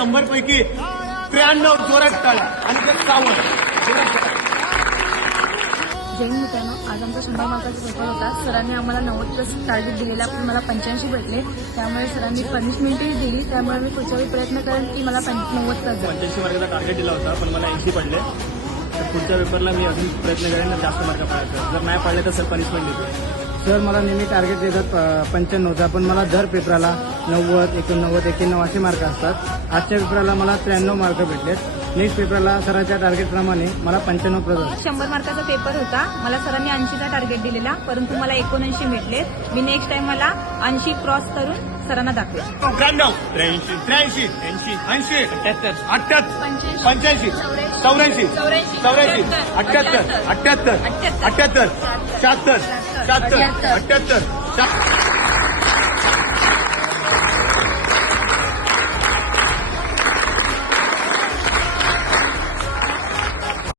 100 पैकी 93 जोरात टाळ्या आणि ते सावध. जैन मित्रांनो, आज आमचा 100 मार्काचा पेपर होता. सरांनी आम्हाला 90+ टार्गेट दिलेला, पण मला 85 भेटले. त्यामुळे सरांनी पनिशमेंटही दिली. त्यामुळे मी पुढच्या वेळी प्रयत्न करेन की मला 90+ जाईल. 85 मार्काचा टार्गेट दिला होता, पण मला 80 पडले. तर पुढच्या पेपरला मी अजून प्रयत्न करेन जास्त मार्क पडायचं. जर नाही पडले तर सर पनिशमेंट देतो. सर मला नेहमी टार्गेट देतात 95चा, पण मला दर पेपराला 90, 89, 91 असे मार्क असतात. आजच्या पेपराला मला 93 मार्क भेटलेत. नेक्स्ट पेपरला सरांच्या टार्गेटप्रमाणे मला 95+ झाले. 100 मार्काचा पेपर होता. मला सरांनी 80चा टार्गेट दिलेला, परंतु मला 79 भेटले. मी नेक्स्ट टाइम मला 80 क्रॉस करून सरांना दाखवेल. 93, 83, 80, 80, 78, 85, 84, 84, 78, 78, 78, 76, 77, 78.